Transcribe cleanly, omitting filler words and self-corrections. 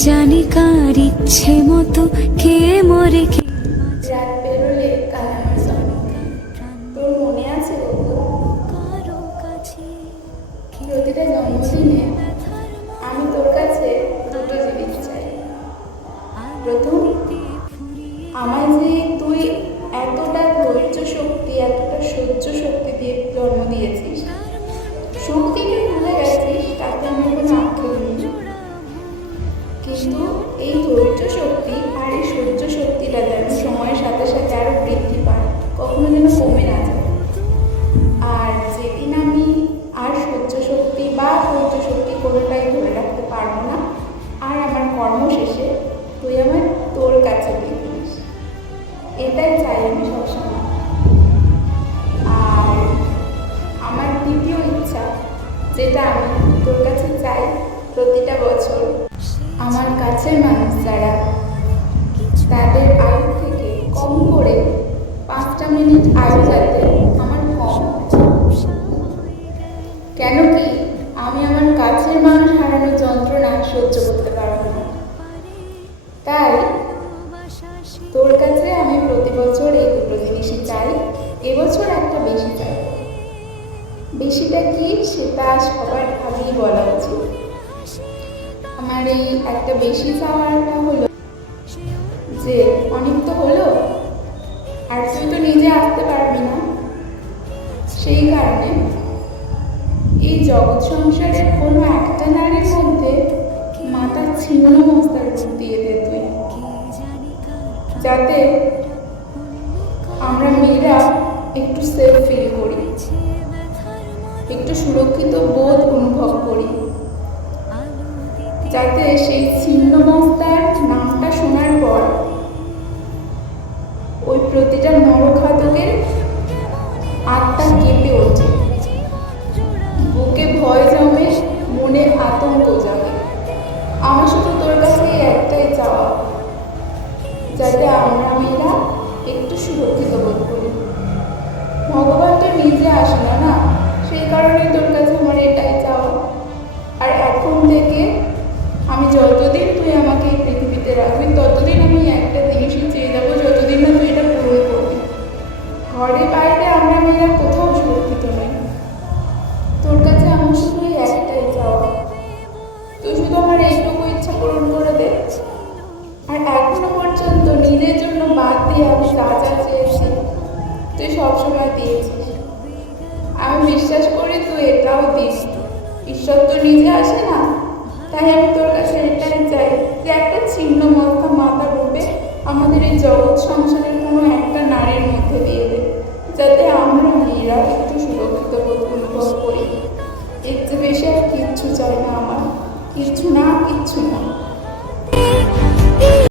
জানি কার ইচ্ছে মতো কে মরে কে রাত বেরোলে কাল আমার জন্মদিন। তোর মনে আছে বন্ধু? কারো কাছে প্রতিটা জন্মদিনে আমি তোর কাছে দুটো জিনিস চাই। প্রথম, আমায় যে তুই এতটা ধৈর্য শক্তি, এতটা সহ্য শক্তি দিয়ে জন্ম দিয়েছিস, সুখ দিকে ভুলে গেছিস, তাতে আমি কোনো আক্ষেপ নেই। কিন্তু এই ধৈর্য শক্তি আর এই সহ্য শক্তিটা যেন সময়ের সাথে সাথে আরো বৃদ্ধি পায়, কখনো যেন কমে না যায়। আর যেদিন আমি আর সহ্য শক্তি বা ধৈর্য শক্তি কোনোটাই ধরে রাখতে পারবো না, আর আমার কর্ম শেষে তুই আমার তোর কাছে দিয়ে দিস, এটাই চাই আমি সবসময়। আর আমার দ্বিতীয় ইচ্ছা, যেটা আমি তোর কাছে চাই, প্রতিটা বছর আমার কাছের মানুষ যারা, তাদের আয়ু থেকে কম করে 5টা মিনিট আয়ু যাতে আমার কম হয়। কেন কি আমি আমার কাছের মানুষ হারানোর যন্ত্রণা সহ্য করতে পারবো না। তাই তোর কাছে আমি প্রতি বছর এই দুটো জিনিসই চাই। এবছর একটা বেশি চাই। বেশিটা কি সেটা সবার আগেই বলা উচিত। আমার এই একটা বেশি চাওয়াটা হলো যে অনেক তো হলো, আর তুই তো নিজে আসতে পারবি না, সেই কারণে এই জগৎ সংসারের কোনো একটা নারীর মধ্যে মাথা ছিন্ন মস্তার রূপ দিয়ে দে তুই, যাতে আমরা মেয়েরা একটু সেফ ফিল করি, একটু সুরক্ষিত বোধ অনুভব করি, যাতে সেই ছিন্ন মস্তার নামটা শোনার পর ওই প্রতিটা নরঘাতকের আত্মা কেঁপে ওঠে, বুকে ভয় জমে, মনে আতঙ্ক জাগে। আমার শুধু তোর কাছে একটাই চাওয়া, যাতে আমরা মেয়েরা একটু সুরক্ষিত বোধ করি। ভগবান তো নিজে আসে না, না, সেই কারণে তোর কাছে আমার এটাই চাওয়া। আর এখন থেকে আমি যতদিন তুই আমাকে এই পৃথিবীতে রাখবি, ততদিন আমি একটা জিনিসই চেয়ে যাবো, যতদিন না তুই এটা পূরণ করবি। ঘরে বাইরে আমরা মেয়েরা কোথাও সুরক্ষিত নই। তোর কাছে আমার শুধু একটাই চাওয়া, তুই শুধু আমার এইটুকু ইচ্ছা পূরণ করে দে। আর এখনো পর্যন্ত নিজের জন্য বাদ দিয়ে আমি যা যা চেয়েছি তুই সবসময় দিয়েছিস। আমি বিশ্বাস করি তুই এটাও দিস। ঈশ্বর তো নিজে আসে না, তাই আমি তোর কাছে এটাই চাই যে একটা ছিন্ন মস্তা মাথা রূপে আমাদের এই জগৎ সংসারের কোনো একটা নারীর মধ্যে দিয়ে দে, যাতে আমরা মেয়েরা একটু সুরক্ষিত বোধ অনুভব করি। এর চেয়ে বেশি আর কিচ্ছু চাই না আমার, কিচ্ছু না, কিচ্ছু না।